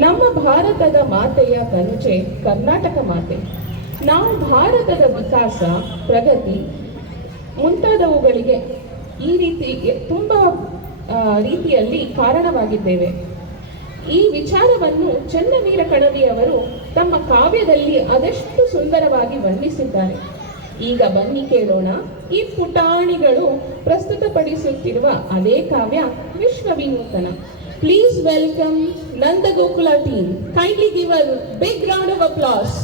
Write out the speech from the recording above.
ನಮ್ಮ ಭಾರತದ ಮಾತೆಯ ಕನುಜೆ ಕರ್ನಾಟಕ ಮಾತೆ. ನಾವು ಭಾರತದ ವಿಕಾಸ, ಪ್ರಗತಿ ಮುಂತಾದವುಗಳಿಗೆ ಈ ರೀತಿ ತುಂಬ ರೀತಿಯಲ್ಲಿ ಕಾರಣವಾಗಿದ್ದೇವೆ. ಈ ವಿಚಾರವನ್ನು ಚೆನ್ನವೀರ ಕಣವಿಯವರು ತಮ್ಮ ಕಾವ್ಯದಲ್ಲಿ ಅದೆಷ್ಟು ಸುಂದರವಾಗಿ ವರ್ಣಿಸಿದ್ದಾರೆ. ಈಗ ಬನ್ನಿ ಕೇಳೋಣ ಈ ಪುಟಾಣಿಗಳು ಪ್ರಸ್ತುತಪಡಿಸುತ್ತಿರುವ ಅದೇ ಕಾವ್ಯ ವಿಶ್ವವಿನೂತನ. Please welcome Nanda Gokula team. Kindly give a big round of applause.